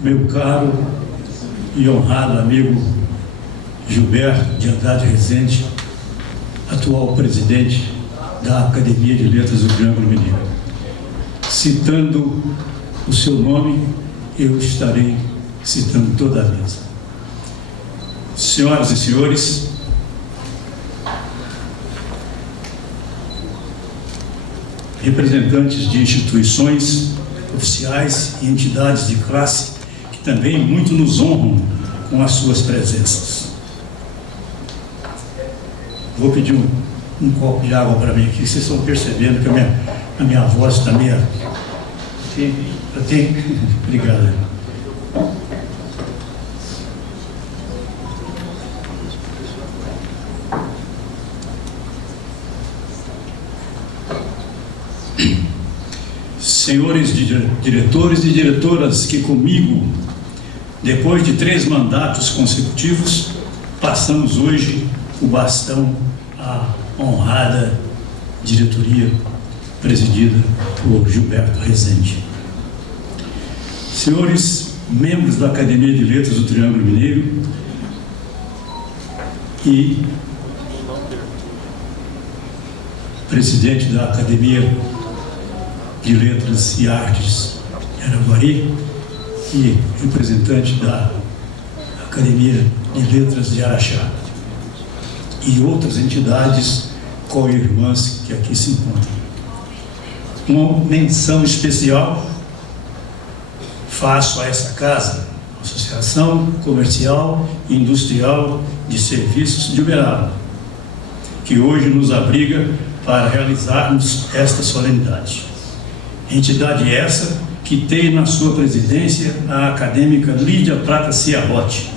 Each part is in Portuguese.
meu caro e honrado amigo Gilberto de Andrade Rezende, atual presidente da Academia de Letras do Triângulo Mineiro. Citando o seu nome, eu estarei citando toda a mesa. Senhoras e senhores, representantes de instituições oficiais e entidades de classe que também muito nos honram com as suas presenças. Vou pedir um copo de água para mim aqui, vocês estão percebendo que a minha voz está meio... Obrigado. Senhores diretores e diretoras que comigo, depois de 3 mandatos consecutivos, passamos hoje o bastão à honrada diretoria presidida por Gilberto Rezende. Senhores membros da Academia de Letras do Triângulo Mineiro e presidente da Academia de Letras e Artes de Araguari e representante da Academia de Letras de Araxá e outras entidades co-irmãs que aqui se encontram. Uma menção especial faço a essa casa, Associação Comercial e Industrial de Serviços de Uberaba, que hoje nos abriga para realizarmos esta solenidade. Entidade essa que tem na sua presidência a acadêmica Lídia Prata Ciarotti,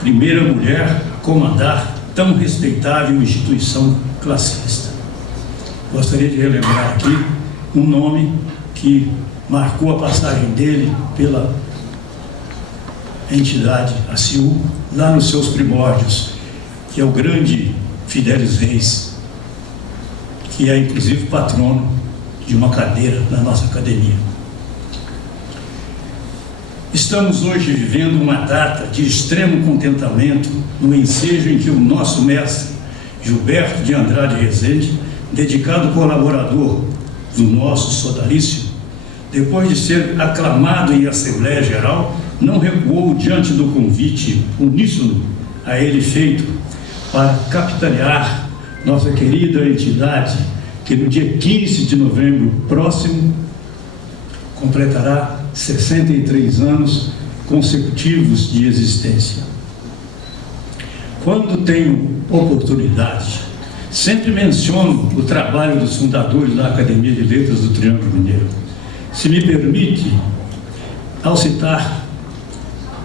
primeira mulher a comandar tão respeitável instituição classista. Gostaria de relembrar aqui um nome que marcou a passagem dele pela entidade ACIU, lá nos seus primórdios, que é o grande Fidelis Reis, que é inclusive patrono de uma cadeira na nossa academia. Estamos hoje vivendo uma data de extremo contentamento no ensejo em que o nosso mestre Gilberto de Andrade Rezende, dedicado colaborador do nosso sodalício, depois de ser aclamado em Assembleia Geral, não recuou diante do convite uníssono a ele feito para capitanear nossa querida entidade, que no dia 15 de novembro próximo completará 63 anos consecutivos de existência. Quando tenho oportunidade, sempre menciono o trabalho dos fundadores da Academia de Letras do Triângulo Mineiro. Se me permite, ao citar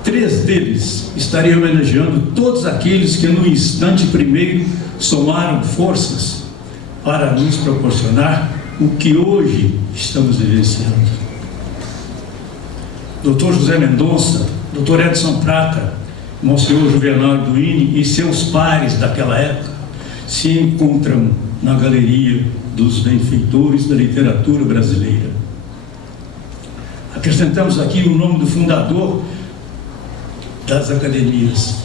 3 deles, estarei homenageando todos aqueles que no instante primeiro somaram forças para nos proporcionar o que hoje estamos vivenciando. Dr. José Mendonça, Dr. Edson Prata, Monsenhor Juvenal Arduini e seus pares daquela época se encontram na galeria dos benfeitores da literatura brasileira. Acrescentamos aqui o nome do fundador das academias,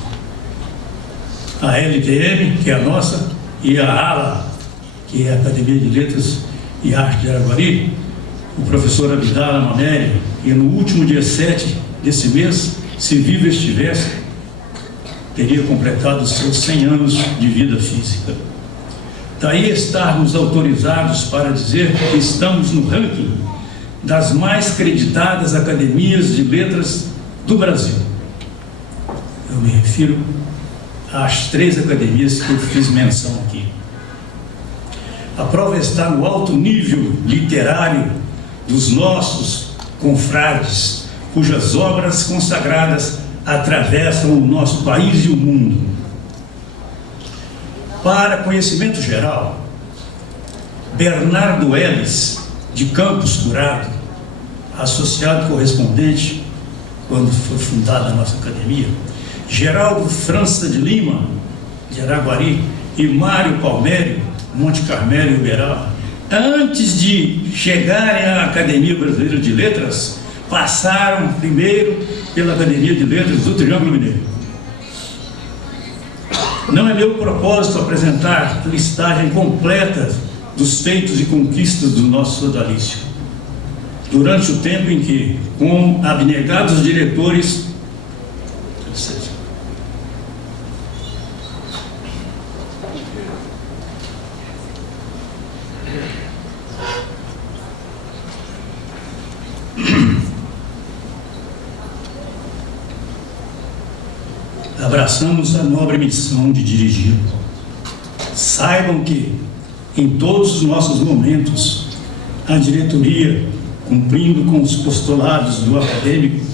a LTM, que é a nossa, e a ALA, que é a Academia de Letras e Arte de Araguari, o professor Abdala Mameri, e no último dia 7 desse mês, se vivo estivesse, teria completado os seus 100 anos de vida física. Daí estarmos autorizados para dizer que estamos no ranking das mais creditadas academias de letras do Brasil. Eu me refiro às 3 academias que eu fiz menção aqui. A prova está no alto nível literário dos nossos confrades, cujas obras consagradas atravessam o nosso país e o mundo. Para conhecimento geral, Bernardo Ellis, de Campos Curado, associado correspondente quando foi fundada a nossa academia, Geraldo França de Lima, de Araguari, e Mário Palmério, Monte Carmelo e Uberaba, antes de chegarem à Academia Brasileira de Letras, passaram primeiro pela Academia de Letras do Triângulo Mineiro. Não é meu propósito apresentar listagem completa dos feitos e conquistas do nosso sodalício, durante o tempo em que, com abnegados diretores, abraçamos a nobre missão de dirigir. Saibam que, em todos os nossos momentos, a diretoria, cumprindo com os postulados do acadêmico,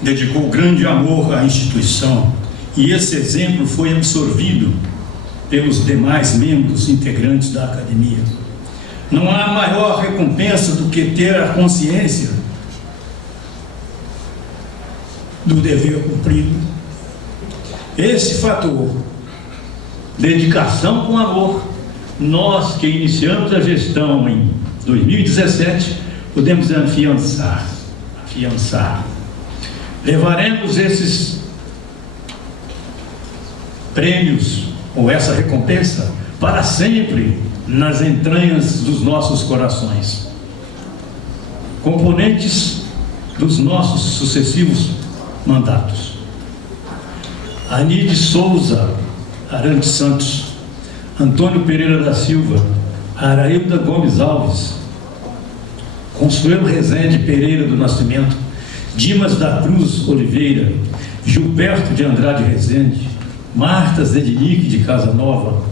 dedicou grande amor à instituição, e esse exemplo foi absorvido pelos demais membros integrantes da academia. Não há maior recompensa do que ter a consciência do dever cumprido. Esse fator, dedicação com amor, nós que iniciamos a gestão em 2017, podemos afiançar. Levaremos esses prêmios, ou essa recompensa, para sempre nas entranhas dos nossos corações. Componentes dos nossos sucessivos mandatos: Anide Souza Arantes Santos, Antônio Pereira da Silva, Arailda Gomes Alves, Consuelo Rezende Pereira do Nascimento, Dimas da Cruz Oliveira, Gilberto de Andrade Rezende, Marta Zedinic de Casa Nova,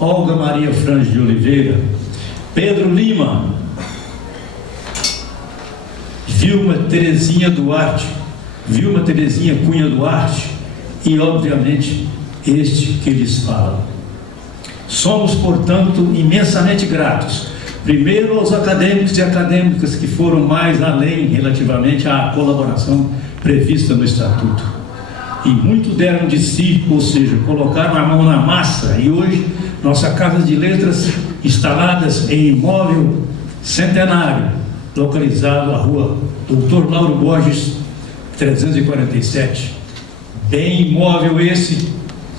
Olga Maria Frange de Oliveira, Pedro Lima, Vilma Terezinha Cunha Duarte e, obviamente, este que lhes fala. Somos, portanto, imensamente gratos, primeiro aos acadêmicos e acadêmicas que foram mais além relativamente à colaboração prevista no Estatuto, e muito deram de si, ou seja, colocaram a mão na massa, e hoje nossa Casa de Letras, instaladas em imóvel centenário, localizado na rua Dr. Lauro Borges, 347. Bem imóvel esse,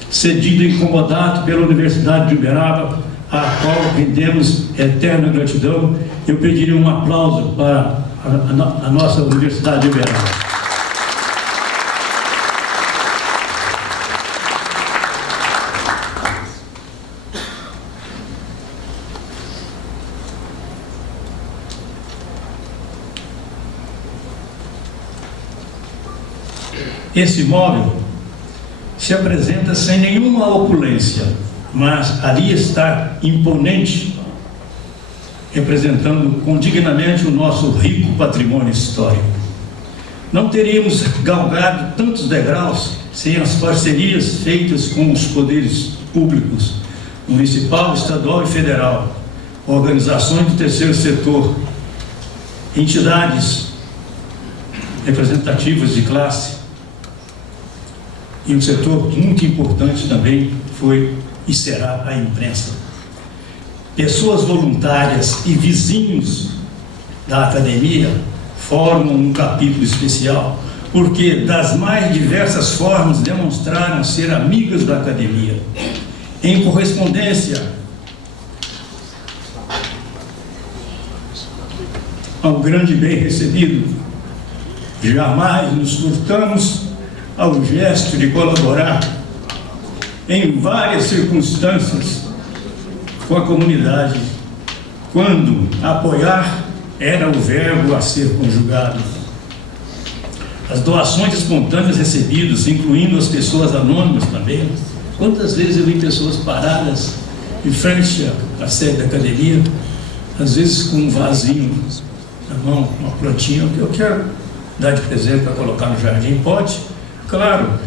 cedido e incomodado pela Universidade de Uberaba, a qual rendemos eterna gratidão. Eu pediria um aplauso para a nossa Universidade de Uberaba. Esse imóvel se apresenta sem nenhuma opulência, mas ali está imponente, representando condignamente o nosso rico patrimônio histórico. Não teríamos galgado tantos degraus sem as parcerias feitas com os poderes públicos, municipal, estadual e federal, organizações do terceiro setor, entidades representativas de classe. E um setor muito importante também foi e será a imprensa. Pessoas voluntárias e vizinhos da academia formam um capítulo especial, porque das mais diversas formas demonstraram ser amigas da academia. Em correspondência ao grande bem recebido, jamais nos furtamos ao gesto de colaborar em várias circunstâncias com a comunidade, quando apoiar era o verbo a ser conjugado. As doações espontâneas recebidas, incluindo as pessoas anônimas também. Quantas vezes eu vi pessoas paradas em frente à sede da academia, às vezes com um vasinho na mão, uma plantinha, que eu quero dar de presente para colocar no jardim. Pode? Claro.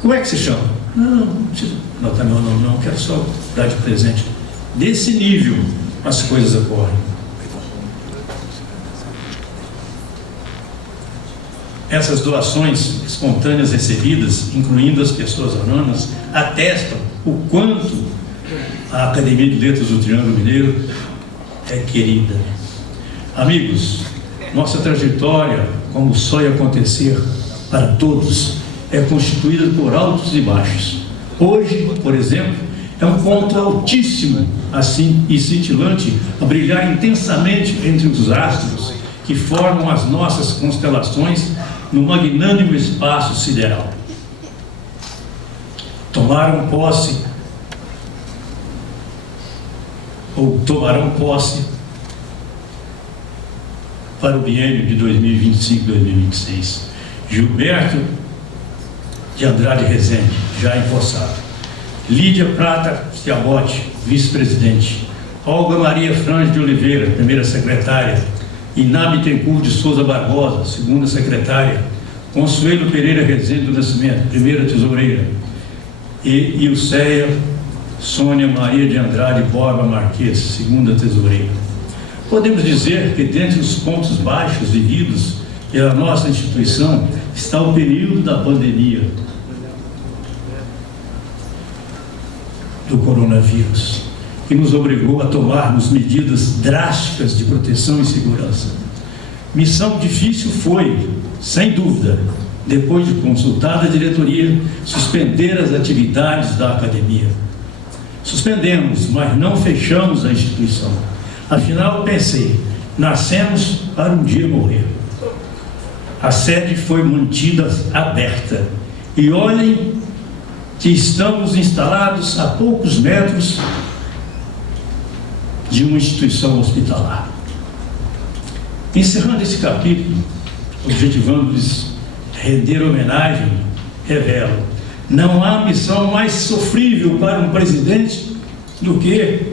Como é que se chama? Não precisa botar meu nome, não, quero só dar de presente. Desse nível as coisas ocorrem. Essas doações espontâneas recebidas, incluindo as pessoas anônimas, atestam o quanto a Academia de Letras do Triângulo Mineiro é querida. Amigos, Nossa trajetória, como só ia acontecer para todos, é constituída por altos e baixos. Hoje, por exemplo, é um ponto altíssimo assim e cintilante a brilhar intensamente entre os astros que formam as nossas constelações no magnânimo espaço sideral. Tomarão posse para o biênio de 2025-2026 Gilberto de Andrade Rezende, já empossado; Lídia Prata Ciabotti, vice-presidente; Olga Maria Franz de Oliveira, primeira secretária; Iná Bittencourt de Souza Barbosa, segunda secretária; Consuelo Pereira Rezende do Nascimento, primeira tesoureira; e Ilceia Sônia Maria de Andrade Borba Marques, segunda tesoureira. Podemos dizer que dentre os pontos baixos vividos pela nossa instituição está o período da pandemia do coronavírus, que nos obrigou a tomarmos medidas drásticas de proteção e segurança. Missão difícil foi, sem dúvida, depois de consultada a diretoria, suspender as atividades da academia. Suspendemos, mas não fechamos a instituição. Afinal, pensei, nascemos para um dia morrer. A sede foi mantida aberta. E olhem que estamos instalados a poucos metros de uma instituição hospitalar. Encerrando esse capítulo, objetivando-lhes render homenagem, revelo: não há missão mais sofrível para um presidente do que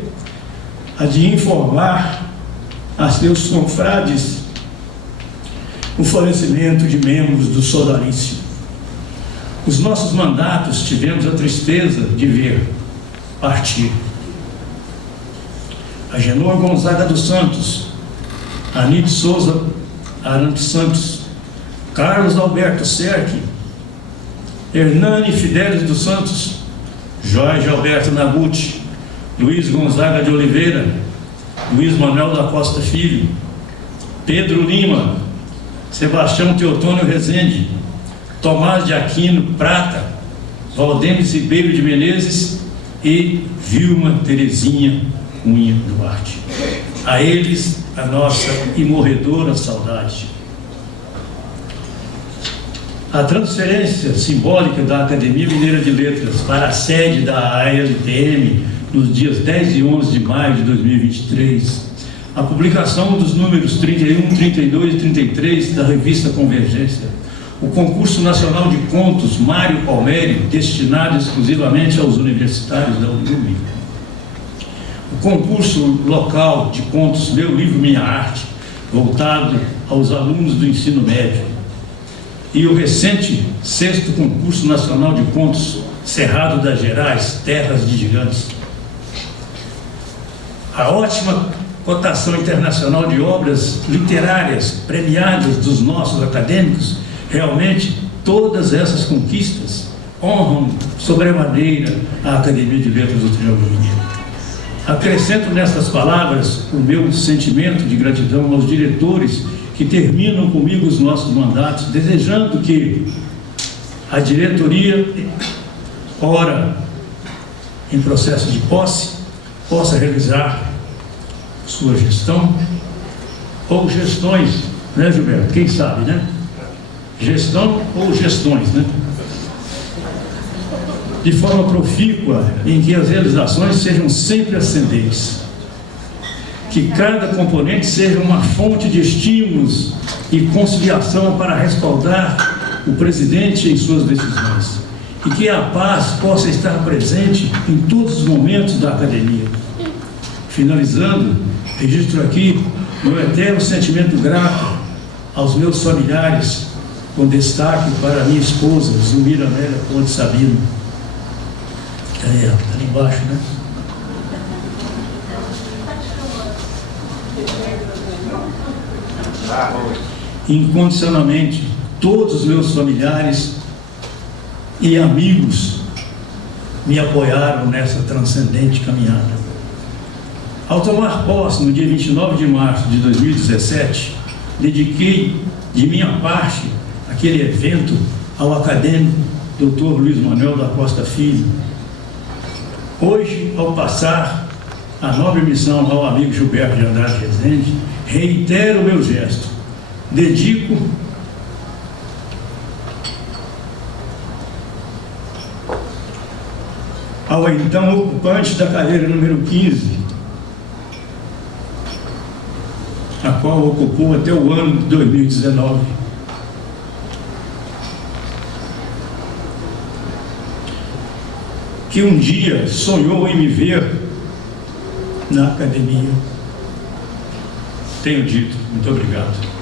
a de informar a seus confrades o falecimento de membros do sodalício. Os nossos mandatos tivemos a tristeza de ver partir Agenor Gonzaga dos Santos, Anite Souza Arantes Santos, Carlos Alberto Serque, Hernani Fidelis dos Santos, Jorge Alberto Nabuti, Luiz Gonzaga de Oliveira, Luiz Manuel da Costa Filho, Pedro Lima, Sebastião Teotônio Rezende, Tomás de Aquino Prata, Valdemir Ribeiro de Menezes e Vilma Terezinha Cunha Duarte. A eles, a nossa imorredora saudade. A transferência simbólica da Academia Mineira de Letras para a sede da ALTM nos dias 10 e 11 de maio de 2023, a publicação dos números 31, 32 e 33 da revista Convergência, o concurso nacional de contos Mário Palmério, destinado exclusivamente aos universitários da UNIUB, o concurso local de contos Meu Livro Minha Arte, voltado aos alunos do ensino médio, e o recente 6º concurso nacional de contos Cerrado das Gerais, Terras de Gigantes. A ótima cotação internacional de obras literárias premiadas dos nossos acadêmicos, realmente todas essas conquistas honram sobremaneira a Academia de Letras do Triângulo Mineiro. Acrescento nestas palavras o meu sentimento de gratidão aos diretores que terminam comigo os nossos mandatos, desejando que a diretoria, ora em processo de posse, possa realizar sua gestão, ou gestões, né, Gilberto? Quem sabe, né? Gestão ou gestões, né? De forma profícua, em que as realizações sejam sempre ascendentes, que cada componente seja uma fonte de estímulos e conciliação para respaldar o presidente em suas decisões, e que a paz possa estar presente em todos os momentos da academia. Finalizando, registro aqui meu eterno sentimento grato aos meus familiares, com destaque para a minha esposa, Zulmira Amélia Ponte Sabino. Cadê ela? Está ali embaixo, né? Incondicionalmente, todos os meus familiares e amigos me apoiaram nessa transcendente caminhada. Ao tomar posse no dia 29 de março de 2017, dediquei de minha parte aquele evento ao acadêmico Dr. Luiz Manuel da Costa Filho. Hoje, ao passar a nobre missão ao amigo Gilberto de Andrade Rezende, reitero o meu gesto. Dedico ao então ocupante da cadeira número 15, a qual ocupou até o ano de 2019. Que um dia sonhou em me ver na academia. Tenho dito. Muito obrigado.